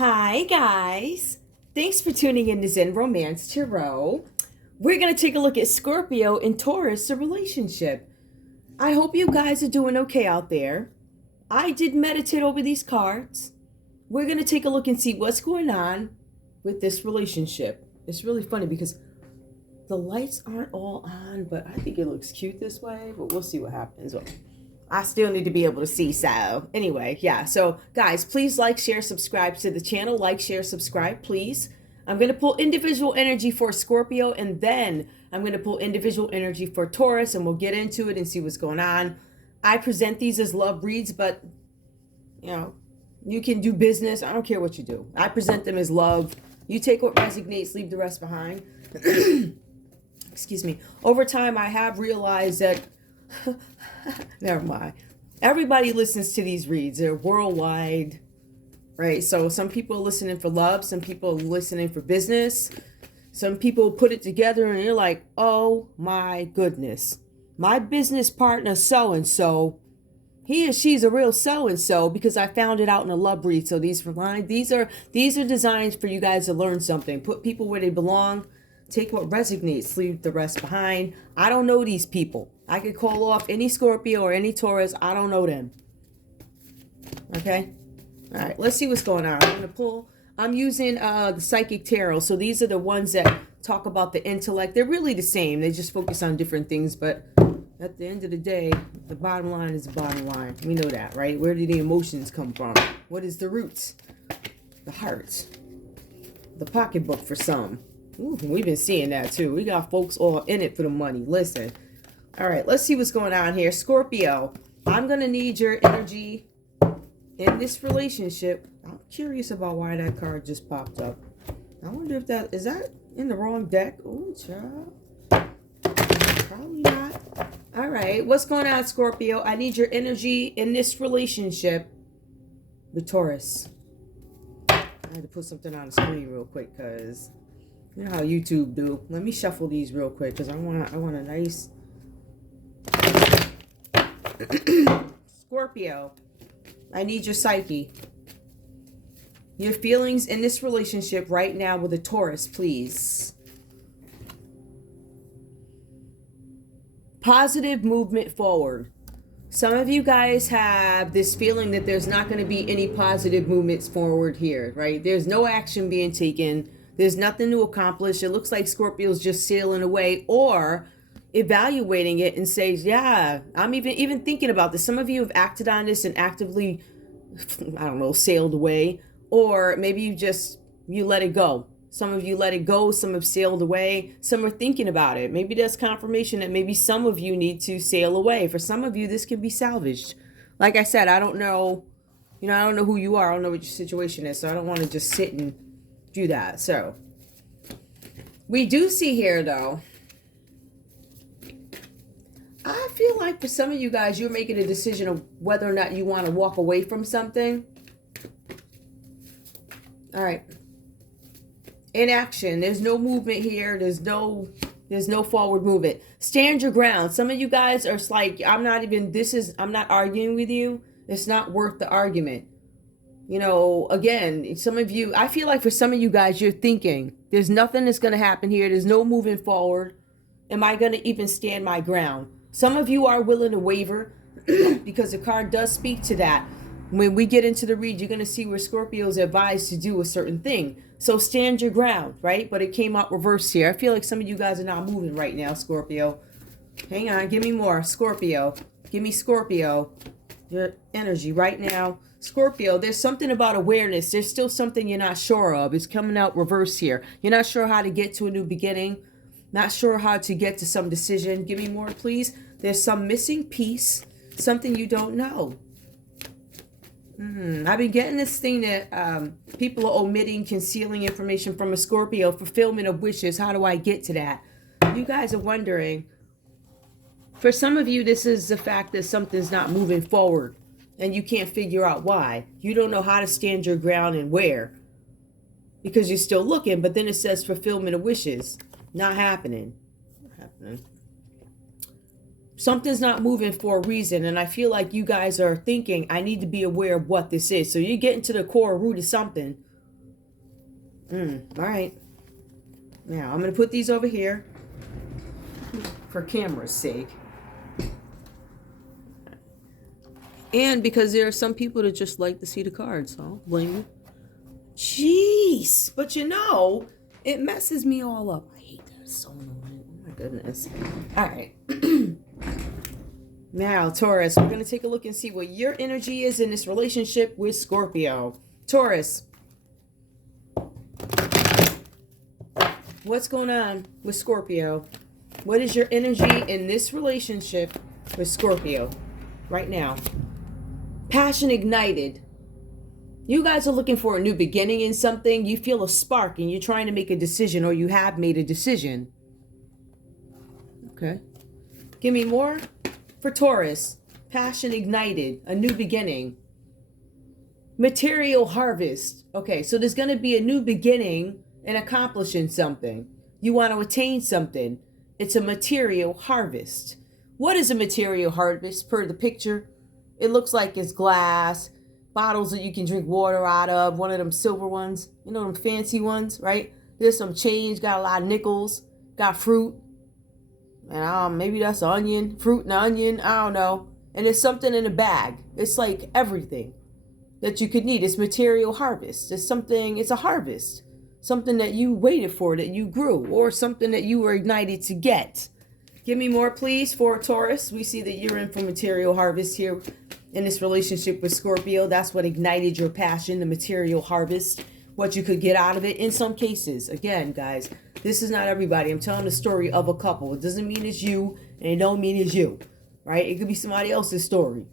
Hi, guys. Thanks for tuning in to Zen Romance Tarot. We're going to take a look at Scorpio and Taurus, the relationship. I hope you guys are doing okay out there. I did meditate over these cards. We're going to take a look and see what's going on with this relationship. It's really funny because the lights aren't all on, but I think it looks cute this way, but we'll see what happens. I still need to be able to see, so anyway, yeah. So guys, please like, share, subscribe to the channel. Like, share, subscribe, please. I'm going to pull individual energy for Scorpio, and then I'm going to pull individual energy for Taurus, and we'll get into it and see what's going on. I present these as love reads, but you know, you can do business. I don't care what you do. I present them as love. You take what resonates, leave the rest behind. Excuse me. Over time, I have realized that never mind. Everybody listens to these reads. They're worldwide, right? So some people are listening for love. Some people are listening for business. Some people put it together and you're like, oh my goodness. My business partner so-and-so, he or she's a real so-and-so because I found it out in a love read. So these are designed for you guys to learn something. Put people where they belong. Take what resonates, leave the rest behind. I don't know these people. I could call off any Scorpio or any Taurus. I don't know them. Okay? All right, let's see what's going on. I'm going to pull. I'm using the Psychic Tarot. So these are the ones that talk about the intellect. They're really the same. They just focus on different things. But at the end of the day, the bottom line is the bottom line. We know that, right? Where do the emotions come from? What is the roots? The heart. The pocketbook for some. Ooh, we've been seeing that too. We got folks all in it for the money. Listen. All right, let's see what's going on here. Scorpio, I'm going to need your energy in this relationship. I'm curious about why that card just popped up. I wonder if is that in the wrong deck? Oh, child. Probably not. All right, what's going on, Scorpio? I need your energy in this relationship with Taurus. I had to put something on the screen real quick because you know how YouTube do. Let me shuffle these real quick because I want a nice Scorpio. I need your psyche. Your feelings in this relationship right now with a Taurus, please. Positive movement forward. Some of you guys have this feeling that there's not going to be any positive movements forward here, right? There's no action being taken. There's nothing to accomplish. It looks like Scorpio's just sailing away or evaluating it and says, yeah, I'm even thinking about this. Some of you have acted on this and actively, I don't know, sailed away. Or maybe you let it go. Some of you let it go. Some have sailed away. Some are thinking about it. Maybe that's confirmation that maybe some of you need to sail away. For some of you, this can be salvaged. Like I said, I don't know. I don't know who you are. I don't know what your situation is. So I don't want to just sit and do that. So we do see here, though, I feel like for some of you guys, you're making a decision of whether or not you want to walk away from something. All right. Inaction. There's no movement here. There's no forward movement. Stand your ground. Some of you guys are like, I'm not arguing with you. It's not worth the argument. Again, some of you, I feel like for some of you guys, you're thinking, there's nothing that's going to happen here. There's no moving forward. Am I going to even stand my ground? Some of you are willing to waver because the card does speak to that. When we get into the read, you're going to see where Scorpio is advised to do a certain thing. So stand your ground, right? But it came out reversed here. I feel like some of you guys are not moving right now, Scorpio. Hang on. Give me more. Scorpio. Give me Scorpio. Your energy right now. Scorpio, there's something about awareness. There's still something you're not sure of. It's coming out reverse here. You're not sure how to get to a new beginning. Not sure how to get to some decision. Give me more, please. There's some missing piece. Something you don't know. I've been getting this thing that people are omitting, concealing information from a Scorpio. Fulfillment of wishes. How do I get to that? You guys are wondering. For some of you, this is the fact that something's not moving forward. And you can't figure out why. You don't know how to stand your ground and where. Because you're still looking. But then it says fulfillment of wishes. Not happening. Not happening. Something's not moving for a reason. And I feel like you guys are thinking, I need to be aware of what this is. So you're getting to the core root of something. All right. Now, I'm going to put these over here for camera's sake. And because there are some people that just like to see the cards, so I'll blame you. Jeez. But you know, it messes me all up. I hate that. It's so annoying. Oh my goodness. All right. Now, Taurus, we're going to take a look and see what your energy is in this relationship with Scorpio. Taurus. What's going on with Scorpio? What is your energy in this relationship with Scorpio right now? Passion ignited. You guys are looking for a new beginning in something. You feel a spark and you're trying to make a decision, or you have made a decision. Okay. Give me more for Taurus. Passion ignited. A new beginning. Material harvest. Okay, so there's going to be a new beginning in accomplishing something. You want to attain something. It's a material harvest. What is a material harvest per the picture? It looks like it's glass, bottles that you can drink water out of, one of them silver ones, you know, them fancy ones, right? There's some change, got a lot of nickels, got fruit, and maybe that's onion, fruit and onion, I don't know. And there's something in a bag. It's like everything that you could need. It's material harvest. It's something, it's a harvest. Something that you waited for, that you grew, or something that you were ignited to get. Give me more, please, for Taurus. We see that you're in for material harvest here in this relationship with Scorpio. That's what ignited your passion, the material harvest, what you could get out of it in some cases. Again, guys, this is not everybody. I'm telling the story of a couple. It doesn't mean it's you, and it don't mean it's you, right? It could be somebody else's story.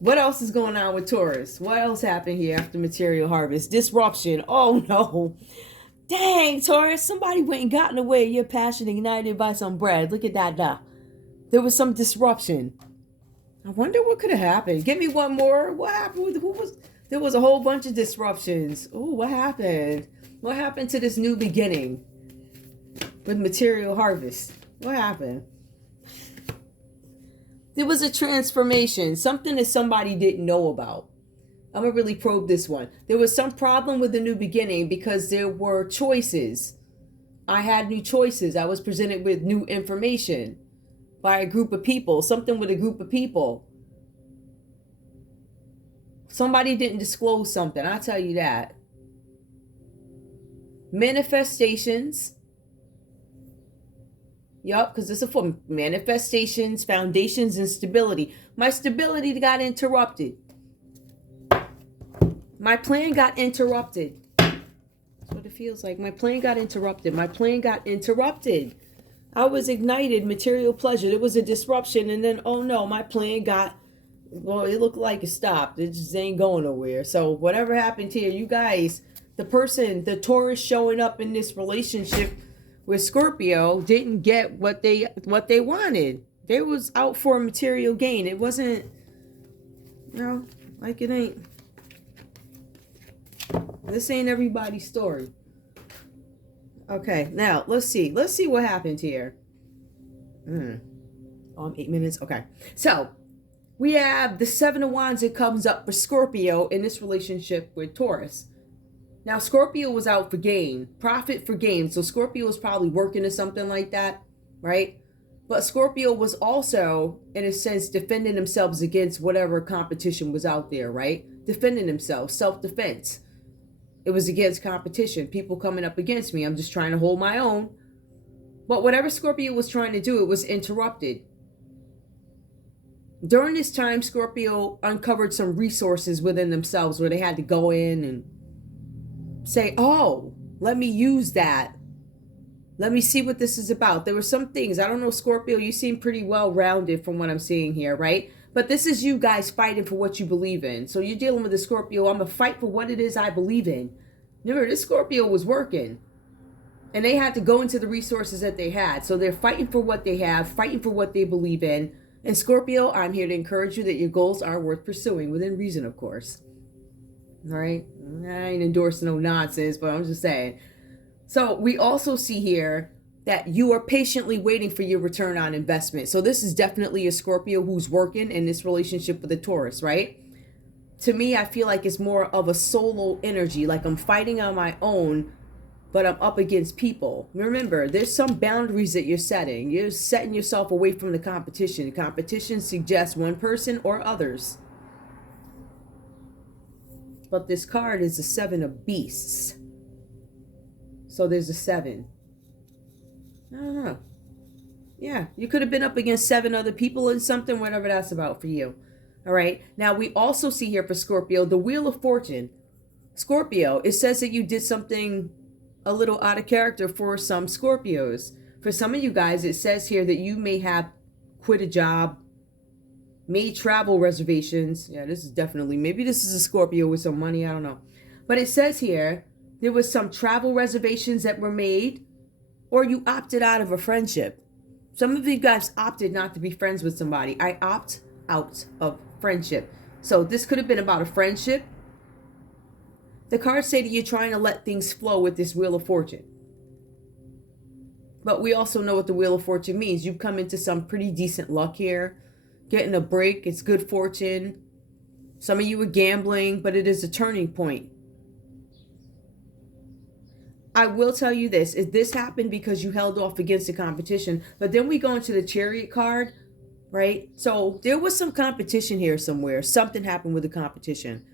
What else is going on with Taurus? What else happened here after material harvest? Disruption. Oh, no. Dang, Taurus, somebody went and got in the way of your passion ignited by some bread. Look at that now. There was some disruption. I wonder what could have happened. Give me one more. What happened with who was? There was a whole bunch of disruptions. Oh, what happened? What happened to this new beginning with material harvest? What happened? There was a transformation, something that somebody didn't know about. I'm going to really probe this one. There was some problem with the new beginning because there were choices. I had new choices. I was presented with new information by a group of people, something with a group of people. Somebody didn't disclose something, I'll tell you that. Manifestations. Yup, because this is for manifestations, foundations, and stability. My stability got interrupted. My plan got interrupted. That's what it feels like. My plan got interrupted. My plan got interrupted. I was ignited, material pleasure. There was a disruption, and then, oh no, my plan got, well, it looked like it stopped. It just ain't going nowhere. So whatever happened here, you guys, the person, the Taurus showing up in this relationship with Scorpio didn't get what they wanted. They was out for a material gain. It wasn't, you know, like it ain't. This ain't everybody's story. Okay, now let's see. Let's see what happened here. Oh, I'm 8 minutes. Okay, so we have the Seven of Wands that comes up for Scorpio in this relationship with Taurus. Now, Scorpio was out for gain, profit for gain. So Scorpio was probably working or something like that, right? But Scorpio was also, in a sense, defending themselves against whatever competition was out there, right? Defending themselves, self-defense. It was against competition, people coming up against me. I'm just trying to hold my own. But whatever Scorpio was trying to do, it was interrupted. During this time, Scorpio uncovered some resources within themselves where they had to go in and say, oh, let me use that. Let me see what this is about. There were some things, I don't know, Scorpio, you seem pretty well-rounded from what I'm seeing here, right? But this is you guys fighting for what you believe in. So you're dealing with a Scorpio, I'm going to fight for what it is I believe in. Remember, this Scorpio was working. And they had to go into the resources that they had. So they're fighting for what they have, fighting for what they believe in. And Scorpio, I'm here to encourage you that your goals are worth pursuing, within reason, of course. All right? I ain't endorsing no nonsense, but I'm just saying. So we also see here that you are patiently waiting for your return on investment. So this is definitely a Scorpio who's working in this relationship with a Taurus, right? To me, I feel like it's more of a solo energy, like I'm fighting on my own, but I'm up against people. Remember, there's some boundaries that you're setting. You're setting yourself away from the competition. Competition suggests one person or others. But this card is the Seven of Beasts. So there's a 7. I don't know. Yeah, you could have been up against 7 other people in something, whatever that's about for you. All right. Now, we also see here for Scorpio, the Wheel of Fortune. Scorpio, it says that you did something a little out of character for some Scorpios. For some of you guys, it says here that you may have quit a job, made travel reservations. Yeah, this is definitely, maybe this is a Scorpio with some money. I don't know. But it says here, there was some travel reservations that were made, or you opted out of a friendship. Some of you guys opted not to be friends with somebody. I opt out of friendship. So this could have been about a friendship. The cards say that you're trying to let things flow with this Wheel of Fortune. But we also know what the Wheel of Fortune means. You've come into some pretty decent luck here. Getting a break. It's good fortune. Some of you were gambling, but it is a turning point. I will tell you this. If this happened because you held off against the competition, but then we go into the Chariot card, right? So there was some competition here somewhere. Something happened with the competition.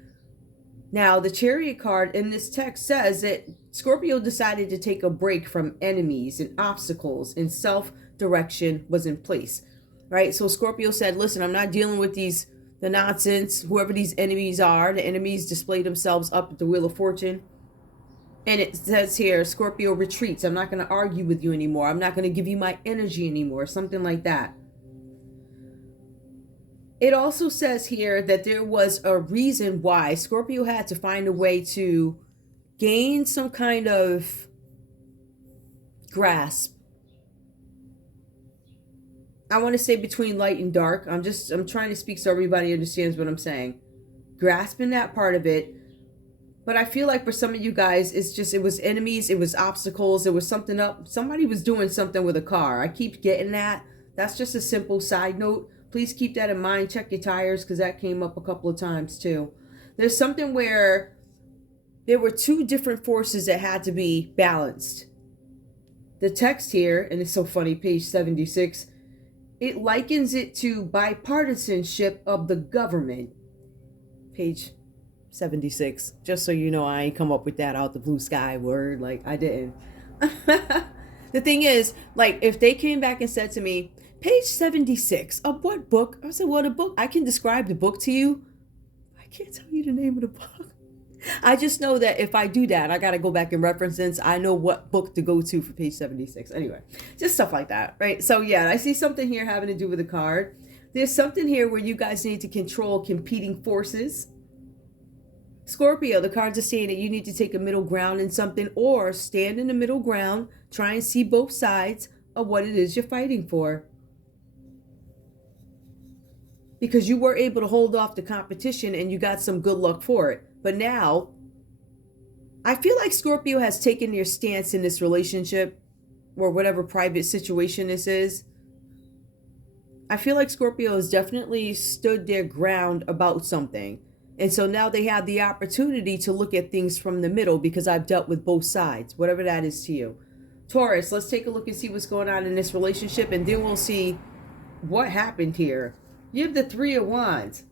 Now, the Chariot card in this text says that Scorpio decided to take a break from enemies and obstacles, and self-direction was in place, right? So Scorpio said, listen, I'm not dealing with the nonsense, whoever these enemies are. The enemies display themselves up at the Wheel of Fortune. And it says here, Scorpio retreats. I'm not going to argue with you anymore. I'm not going to give you my energy anymore. Something like that. It also says here that there was a reason why Scorpio had to find a way to gain some kind of grasp. I want to say between light and dark. I'm trying to speak so everybody understands what I'm saying. Grasping that part of it. But I feel like for some of you guys, it was enemies, it was obstacles, it was something up. Somebody was doing something with a car. I keep getting that. That's just a simple side note. Please keep that in mind. Check your tires, because that came up a couple of times too. There's something where there were 2 different forces that had to be balanced. The text here, and it's so funny, page 76, it likens it to bipartisanship of the government. Page 76. Just so you know, I ain't come up with that out the blue sky word. Like, I didn't. The thing is, like, if they came back and said to me, page 76 of what book? I said, well, the book, I can describe the book to you. I can't tell you the name of the book. I just know that if I do that, I got to go back and reference since I know what book to go to for page 76. Anyway, just stuff like that, right? So yeah, I see something here having to do with a card. There's something here where you guys need to control competing forces. Scorpio, the cards are saying that you need to take a middle ground in something, or stand in the middle ground, try and see both sides of what it is you're fighting for. Because you were able to hold off the competition and you got some good luck for it. But now, I feel like Scorpio has taken their stance in this relationship, or whatever private situation this is. I feel like Scorpio has definitely stood their ground about something. And so now they have the opportunity to look at things from the middle, because I've dealt with both sides, whatever that is to you. Taurus, let's take a look and see what's going on in this relationship, and then we'll see what happened here. You have the 3 of Wands.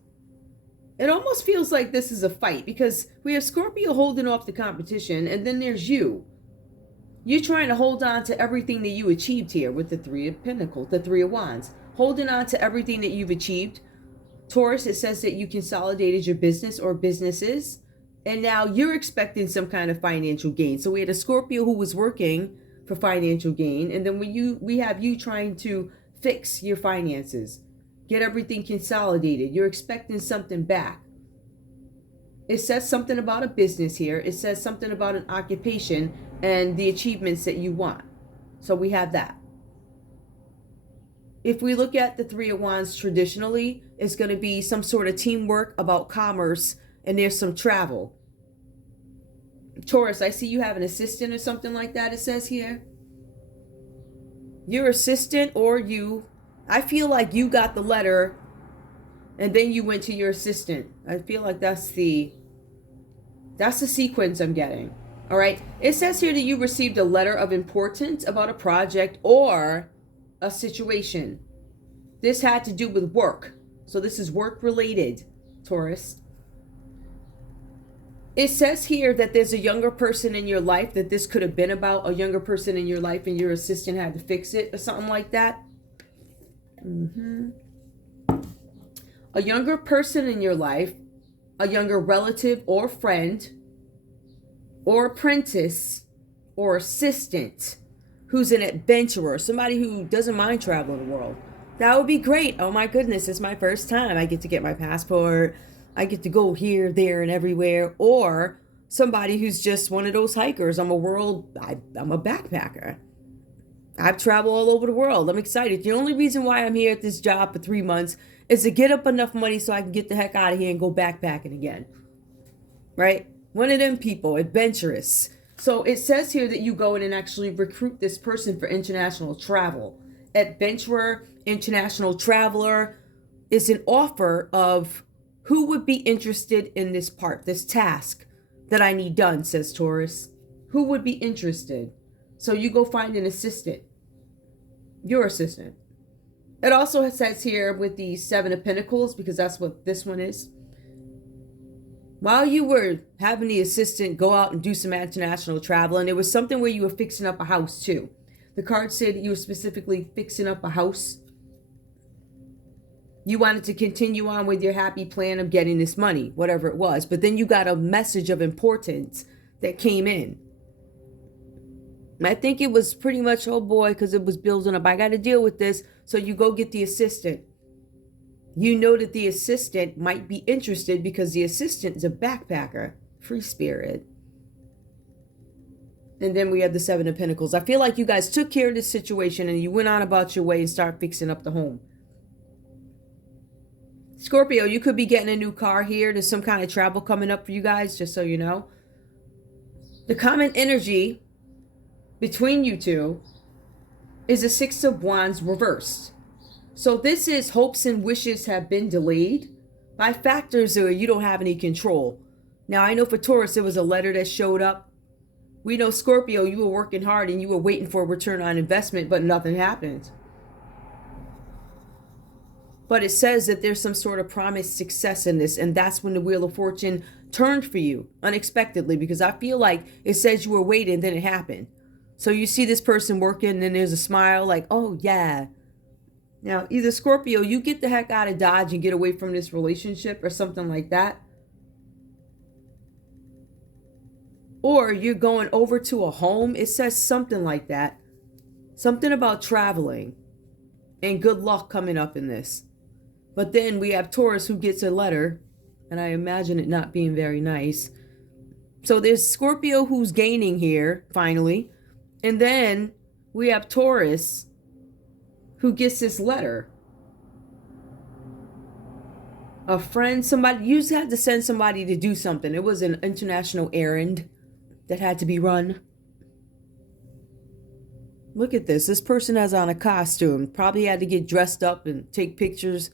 It almost feels like this is a fight, because we have Scorpio holding off the competition, and then there's you. You're trying to hold on to everything that you achieved here with the 3 of Pentacles, the 3 of Wands. Holding on to everything that you've achieved. Taurus, it says that you consolidated your business or businesses, and now you're expecting some kind of financial gain. So we had a Scorpio who was working for financial gain, and then we have you trying to fix your finances, get everything consolidated. You're expecting something back. It says something about a business here. It says something about an occupation and the achievements that you want. So we have that. If we look at the 3 of Wands traditionally, it's going to be some sort of teamwork about commerce, and there's some travel. Taurus, I see you have an assistant or something like that, it says here. Your assistant, or you, I feel like you got the letter And then you went to your assistant. I feel like that's the sequence I'm getting. All right. It says here that you received a letter of importance about a project or a situation. This had to do with work. So this is work related, Taurus. It says here that there's a younger person in your life, that this could have been about a younger person in your life and your assistant had to fix it or something like that. A younger person in your life, a younger relative or friend or apprentice or assistant who's an adventurer, somebody who doesn't mind traveling the world. That would be great. Oh my goodness, it's my first time. I get to get my passport. I get to go here, there, and everywhere. Or somebody who's just one of those hikers. I'm a backpacker. I've traveled all over the world. I'm excited. The only reason why I'm here at this job for 3 months is to get up enough money so I can get the heck out of here and go backpacking again. Right? One of them people, adventurous. So it says here that you go in and actually recruit this person for international travel. Adventurer, international traveler is an offer of who would be interested in this part, this task that I need done, says Taurus. Who would be interested? So you go find an assistant. Your assistant. It also says here with the Seven of Pentacles, because that's what this one is. While you were having the assistant go out and do some international travel, and it was something where you were fixing up a house too. The card said that you were specifically fixing up a house. You wanted to continue on with your happy plan of getting this money, whatever it was. But then you got a message of importance that came in. I think it was pretty much, oh boy, because it was building up. I got to deal with this. So you go get the assistant. You know that the assistant might be interested because the assistant is a backpacker, free spirit. And then we have the Seven of Pentacles. I feel like you guys took care of this situation and you went on about your way and started fixing up the home. Scorpio, you could be getting a new car here. There's some kind of travel coming up for you guys, just so you know. The common energy between you two is a Six of Wands reversed. So this is hopes and wishes have been delayed by factors that you don't have any control. Now, I know for Taurus, there was a letter that showed up. We know, Scorpio, you were working hard and you were waiting for a return on investment, but nothing happened. But it says that there's some sort of promised success in this, and that's when the Wheel of Fortune turned for you unexpectedly, because I feel like it says you were waiting and then it happened. So you see this person working and then there's a smile like, oh yeah. Now, either Scorpio, you get the heck out of Dodge and get away from this relationship or something like that. Or you're going over to a home. It says something like that. Something about traveling and good luck coming up in this. But then we have Taurus who gets a letter, and I imagine it not being very nice. So there's Scorpio who's gaining here, finally. And then we have Taurus who gets this letter. A friend, somebody, you just had to send somebody to do something. It was an international errand that had to be run. Look at this. This person has on a costume. Probably had to get dressed up and take pictures.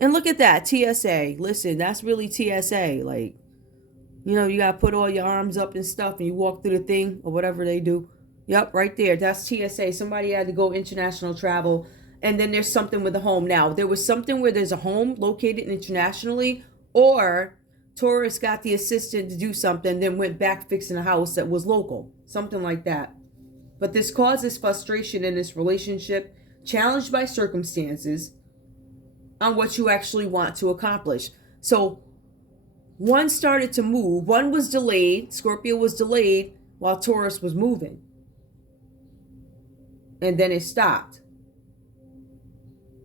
And look at that, TSA. Listen, that's really TSA. Like, you know, you got to put all your arms up and stuff and you walk through the thing or whatever they do. Yep, right there. That's TSA. Somebody had to go international travel. And then there's something with a home. Now, there was something where there's a home located internationally, or Taurus got the assistant to do something, then went back fixing a house that was local. Something like that. But this causes frustration in this relationship, challenged by circumstances on what you actually want to accomplish. So one started to move. One was delayed. Scorpio was delayed while Taurus was moving. And then it stopped.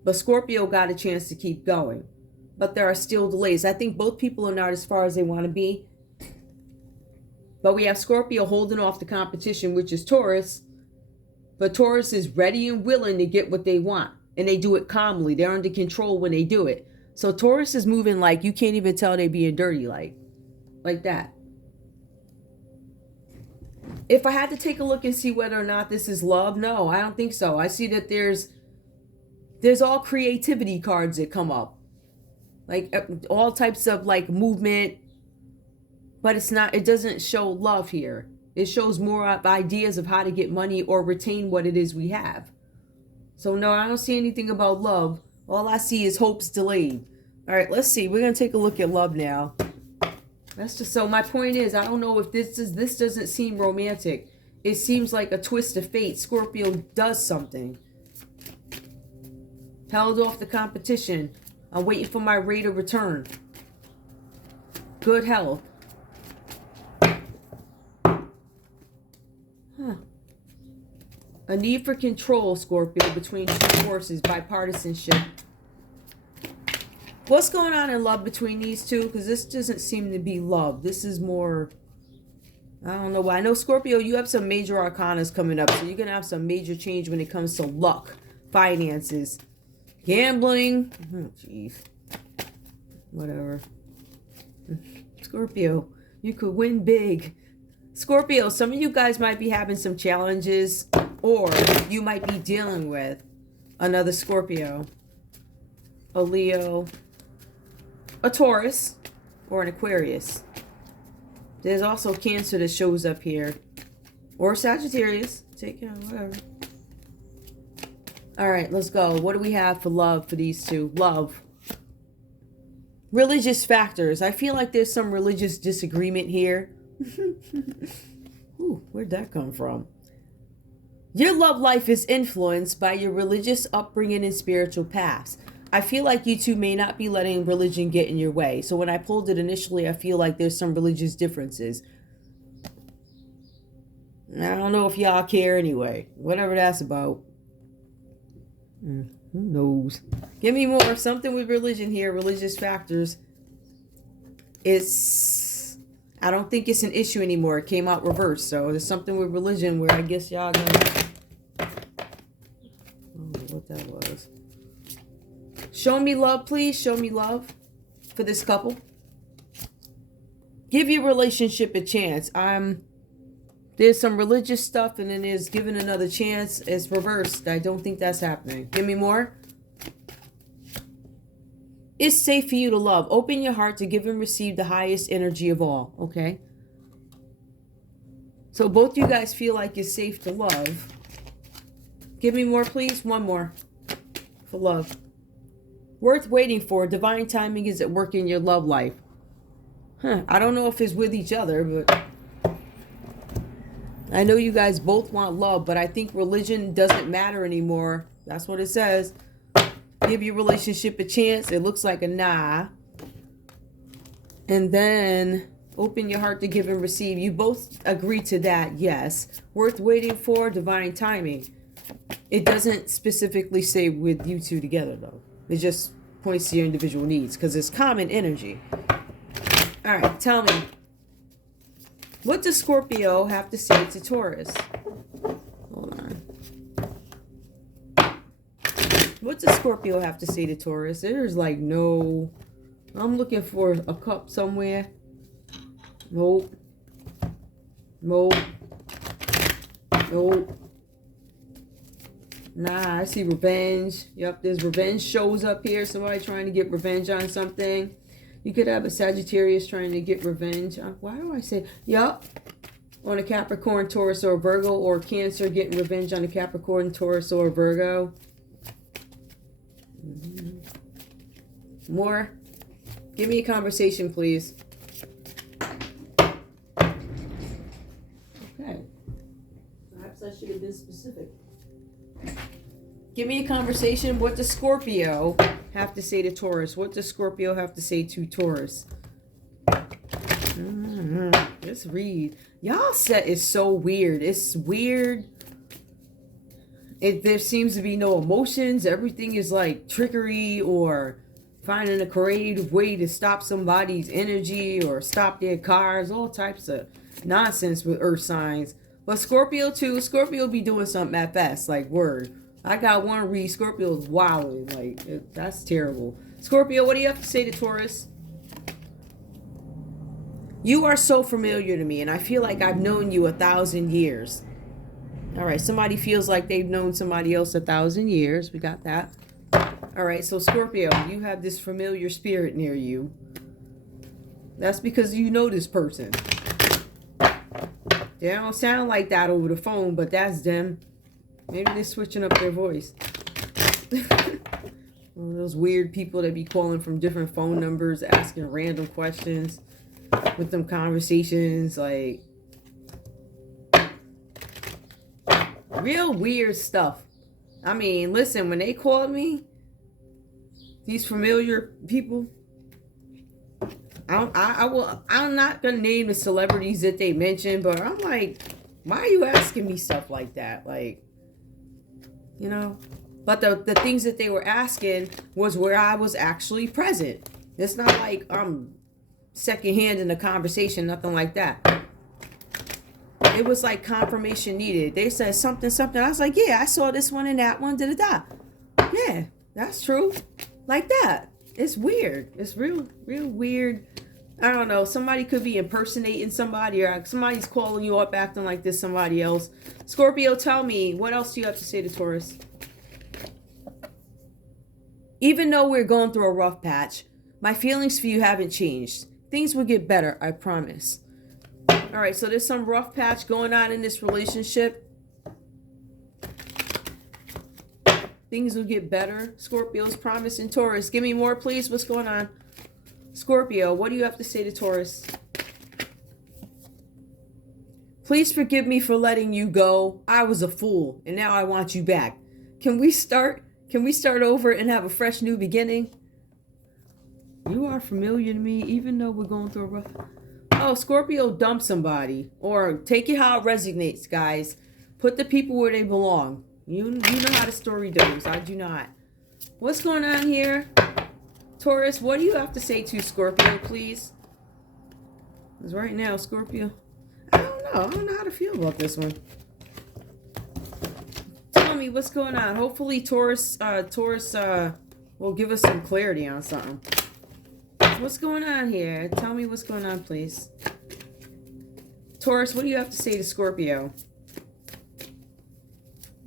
But Scorpio got a chance to keep going. But there are still delays. I think both people are not as far as they want to be. But we have Scorpio holding off the competition, which is Taurus. But Taurus is ready and willing to get what they want. And they do it calmly. They're under control when they do it. So Taurus is moving like you can't even tell they being dirty, like that. If I had to take a look and see whether or not this is love, no, I don't think so. I see that there's all creativity cards that come up. like all types of like movement, but it doesn't show love here. It shows more of ideas of how to get money or retain what it is we have. So no, I don't see anything about love. All I see is hopes delayed. All right, let's see. We're going to take a look at love now. That's just, so my point is, I don't know if this doesn't seem romantic. It seems like a twist of fate. Scorpio does something. Held off the competition. I'm waiting for my rate of return. Good health. A need for control, Scorpio, between two forces, bipartisanship. What's going on in love between these two? Because this doesn't seem to be love. This is more, I don't know why. I know, Scorpio, you have some major arcanas coming up. So you're going to have some major change when it comes to luck, finances, gambling. Oh, jeez. Whatever. Scorpio, you could win big. Scorpio, some of you guys might be having some challenges, or you might be dealing with another Scorpio, a Leo, a Taurus, or an Aquarius. There's also Cancer that shows up here, or Sagittarius. Take care, whatever. All right, let's go. What do we have for love for these two? Love. Religious factors. I feel like there's some religious disagreement here. Ooh, where'd that come from? Your love life is influenced by your religious upbringing and spiritual paths. I feel like you two may not be letting religion get in your way. So when I pulled it initially, I feel like there's some religious differences. I don't know if y'all care anyway. Whatever that's about. Who knows? Give me more. Something with religion here. Religious factors. I don't think it's an issue anymore. It came out reversed. So there's something with religion where I guess y'all gonna... I don't know what that was. Show me love, please. Show me love for this couple. Give your relationship a chance. There's some religious stuff, and then there's giving another chance. It's reversed. I don't think that's happening. Give me more. It's safe for you to love. Open your heart to give and receive the highest energy of all. Okay. So both you guys feel like it's safe to love. Give me more, please. One more for love. Worth waiting for. Divine timing is at work in your love life. I don't know if it's with each other, but I know you guys both want love, but I think religion doesn't matter anymore. That's what it says. Give your relationship a chance. It looks like a nah. And then open your heart to give and receive. You both agree to that, yes. Worth waiting for. Divine timing. It doesn't specifically say with you two together, though. It just points to your individual needs because it's common energy. All right, tell me. What does Scorpio have to say to Taurus? Hold on. What does Scorpio have to say to Taurus? There's like no... I'm looking for a cup somewhere. Nope. Nope. Nope. Nah, I see revenge. Yep, there's revenge shows up here. Somebody trying to get revenge on something. You could have a Sagittarius trying to get revenge. Why do I say... Yep. On a Capricorn, Taurus, or Virgo, or Cancer getting revenge on a Capricorn, Taurus, or Virgo. More. Give me a conversation, please. Okay. Perhaps I should have been specific. Give me a conversation. What does Scorpio have to say to Taurus? What does Scorpio have to say to Taurus? Let's read. Y'all set is so weird. It's weird. There seems to be no emotions. Everything is like trickery or finding a creative way to stop somebody's energy or stop their cars. All types of nonsense with earth signs. But Scorpio too. Scorpio be doing something at best. Like, word. I got one read. Scorpio's wilding. Like, that's terrible. Scorpio, what do you have to say to Taurus? You are so familiar to me, and I feel like I've known you 1,000 years. All right, somebody feels like they've known somebody else 1,000 years. We got that. All right, so Scorpio, you have this familiar spirit near you. That's because you know this person. They don't sound like that over the phone, but that's them. Maybe they're switching up their voice. One of those weird people that be calling from different phone numbers, asking random questions with them conversations, like real weird stuff. I mean, listen, when they called me, these familiar people, I'm not gonna name the celebrities that they mentioned, but I'm like, why are you asking me stuff like that? Like, you know. But the things that they were asking was where I was actually present. It's not like I'm secondhand in the conversation, nothing like that. It was like confirmation needed. They said something. I was like, yeah, I saw this one and that one, da-da-da. Yeah, that's true. Like that. It's weird. It's real weird. I don't know. Somebody could be impersonating somebody, or somebody's calling you up acting like this somebody else. Scorpio, tell me, what else do you have to say to Taurus? Even though we're going through a rough patch, my feelings for you haven't changed. Things will get better, I promise. All right, so there's some rough patch going on in this relationship. Things will get better. Scorpio's promising Taurus. Give me more, please. What's going on? Scorpio, what do you have to say to Taurus? Please forgive me for letting you go. I was a fool, and now I want you back. Can we start over and have a fresh new beginning? You are familiar to me, even though we're going through a rough... Oh, Scorpio, dump somebody. Or take it how it resonates, guys. Put the people where they belong. You know how the story goes. I do not. What's going on here? Taurus, what do you have to say to Scorpio, please? Because right now, Scorpio... I don't know how to feel about this one. Tell me what's going on. Hopefully Taurus will give us some clarity on something. What's going on here? Tell me what's going on, please. Taurus, what do you have to say to Scorpio?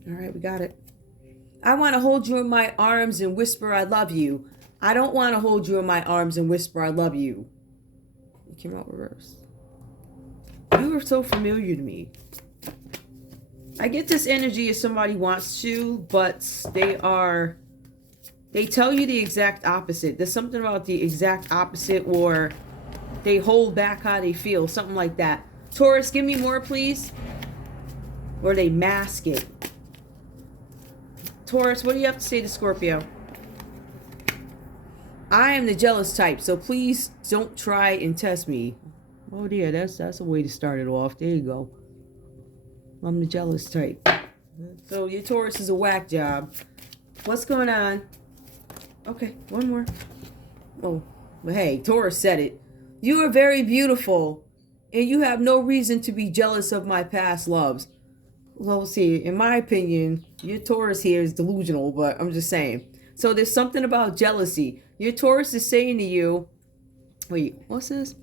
All right, we got it. I want to hold you in my arms and whisper I love you. I don't want to hold you in my arms and whisper I love you. It came out reverse. You are so familiar to me. I get this energy if somebody wants to, but they tell you the exact opposite. There's something about the exact opposite, or they hold back how they feel, something like that. Taurus, give me more, please. Or they mask it. Taurus, what do you have to say to Scorpio? I am the jealous type, so please don't try and test me. Oh dear, that's a way to start it off. There you go. I'm the jealous type. So your Taurus is a whack job. What's going on? Okay, one more. Oh, but hey, Taurus said it. You are very beautiful, and you have no reason to be jealous of my past loves. Well, see, in my opinion, your Taurus here is delusional, but I'm just saying. So there's something about jealousy. Your Taurus is saying to you, wait, what's this?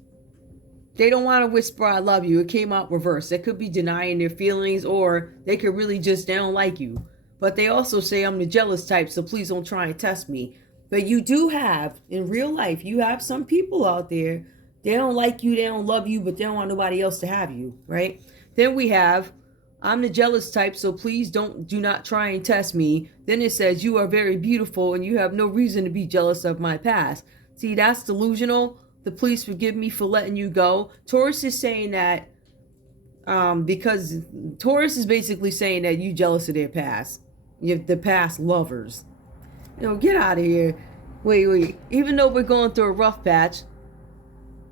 They don't want to whisper I love you. It came out reverse. They could be denying their feelings, or they could really just, they don't like you. But they also say I'm the jealous type, so please don't try and test me. But you do have, in real life, you have some people out there, they don't like you, they don't love you, but they don't want nobody else to have you, right? Then we have, I'm the jealous type, so please do not try and test me. Then it says, you are very beautiful, and you have no reason to be jealous of my past. See, that's delusional. The please forgive me for letting you go. Taurus is saying that because Taurus is basically saying that you jealous of their past. You have the past lovers. You know, get out of here. Wait. Even though we're going through a rough patch,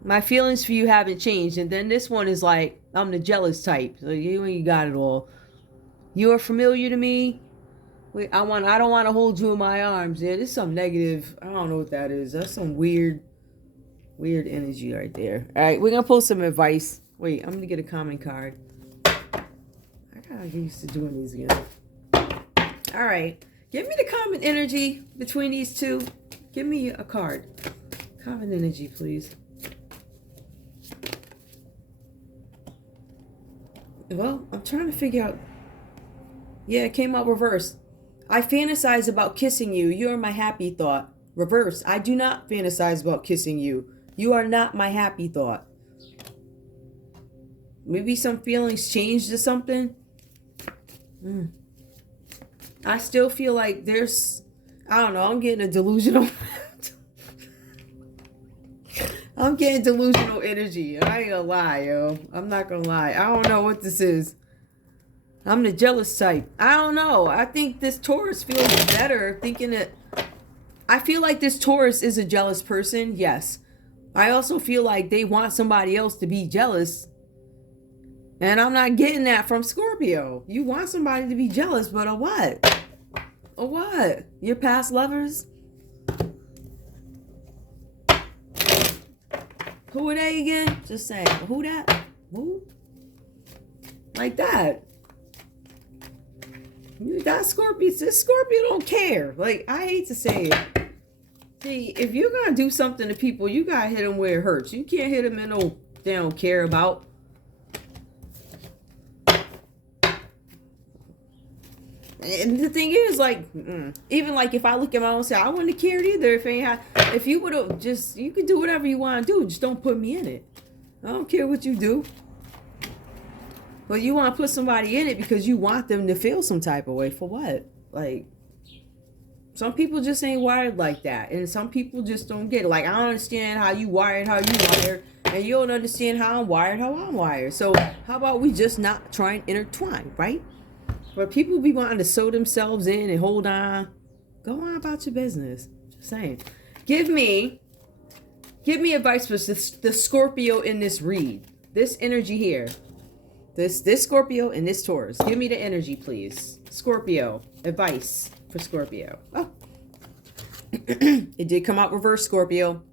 my feelings for you haven't changed. And then this one is like, I'm the jealous type. So you got it all. You are familiar to me. Wait, I don't want to hold you in my arms. Yeah, this is some negative. I don't know what that is. That's some weird energy right there. All right, we're gonna pull some advice. Wait, I'm gonna get a comment card. I gotta get used to doing these again. All right, give me the common energy between these two. Give me a card. Common energy, please. Well, I'm trying to figure out. Yeah, it came out reversed. I fantasize about kissing you. You are my happy thought. Reverse. I do not fantasize about kissing you. You are not my happy thought. Maybe some feelings changed or something. I still feel like there's, I don't know, I'm getting a delusional. I'm getting delusional energy. I ain't gonna lie, yo. I'm not gonna lie. I don't know what this is. I'm the jealous type. I don't know. I think this Taurus feels better thinking that. I feel like this Taurus is a jealous person. Yes. I also feel like they want somebody else to be jealous. And I'm not getting that from Scorpio. You want somebody to be jealous, but of what? Of what? Your past lovers? Who are they again? Just saying. Who that? Who? Like that. That Scorpio, this Scorpio don't care. Like, I hate to say it. See, if you're going to do something to people, you got to hit them where it hurts. You can't hit them in no they don't care about. And the thing is, like, even like if I look at my own self, I wouldn't have cared either if you would have just, you could do whatever you want to do. Just don't put me in it. I don't care what you do. But you want to put somebody in it because you want them to feel some type of way. For what? Like, some people just ain't wired like that. And some people just don't get it. Like, I don't understand how you wired, how you wired. And you don't understand how I'm wired, how I'm wired. So how about we just not try and intertwine, right? But people be wanting to sew themselves in and hold on. Go on about your business. Just saying. Give me advice for the Scorpio in this read. This energy here. This Scorpio and this Taurus. Give me the energy, please. Scorpio. Advice for Scorpio. Oh. It did come out reverse, Scorpio.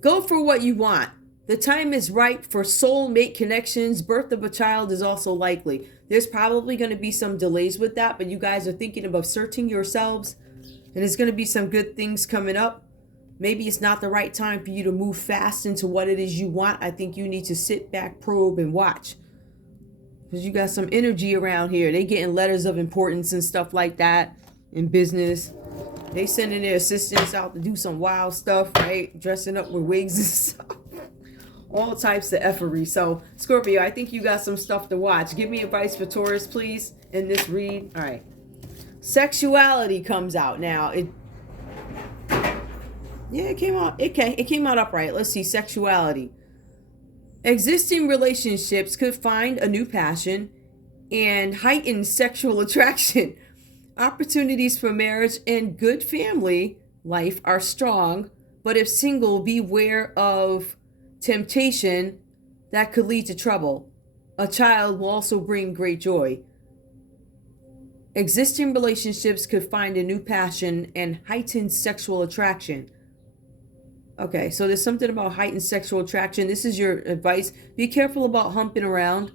Go for what you want. The time is right for soulmate connections. Birth of a child is also likely. There's probably going to be some delays with that, but you guys are thinking of asserting yourselves, and there's going to be some good things coming up. Maybe it's not the right time for you to move fast into what it is you want. I think you need to sit back, probe, and watch. Because you got some energy around here. They getting letters of importance and stuff like that in business. They sending their assistants out to do some wild stuff, right? Dressing up with wigs and stuff. All types of effery. So, Scorpio, I think you got some stuff to watch. Give me advice for Taurus, please, in this read. All right. Sexuality comes out. Now, it came out. It came out upright. Let's see. Sexuality. Existing relationships could find a new passion and heighten sexual attraction. Opportunities for marriage and good family life are strong, but if single, beware of temptation that could lead to trouble. A child will also bring great joy. Existing relationships could find a new passion and heighten sexual attraction. Okay, so there's something about heightened sexual attraction. This is your advice. Be careful about humping around.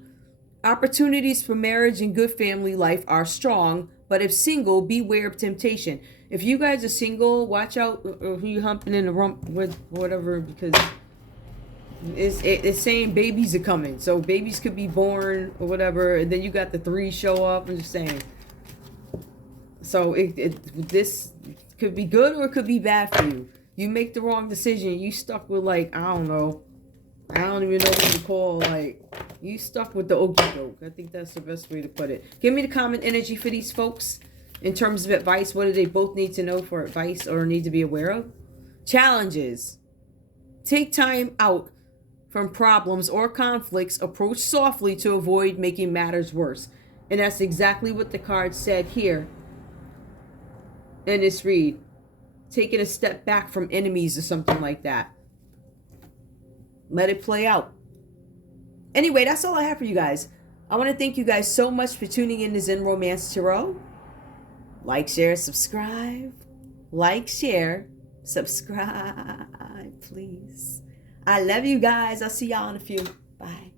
Opportunities for marriage and good family life are strong, but if single, beware of temptation. If you guys are single, watch out who you humping in the rump with, whatever, because it's saying babies are coming. So babies could be born or whatever, and then you got the 3 show up. I'm just saying. So this could be good or it could be bad for you. You make the wrong decision. You stuck with, like, I don't know. I don't even know what to call, like, you stuck with the okie doke. I think that's the best way to put it. Give me the common energy for these folks in terms of advice. What do they both need to know for advice or need to be aware of? Challenges. Take time out from problems or conflicts. Approach softly to avoid making matters worse. And that's exactly what the card said here in this read. Taking a step back from enemies or something like that. Let it play out. Anyway, that's all I have for you guys. I want to thank you guys so much for tuning in to Zen Romance Tarot. Like, share, subscribe. Like, share, subscribe, please. I love you guys. I'll see y'all in a few. Bye.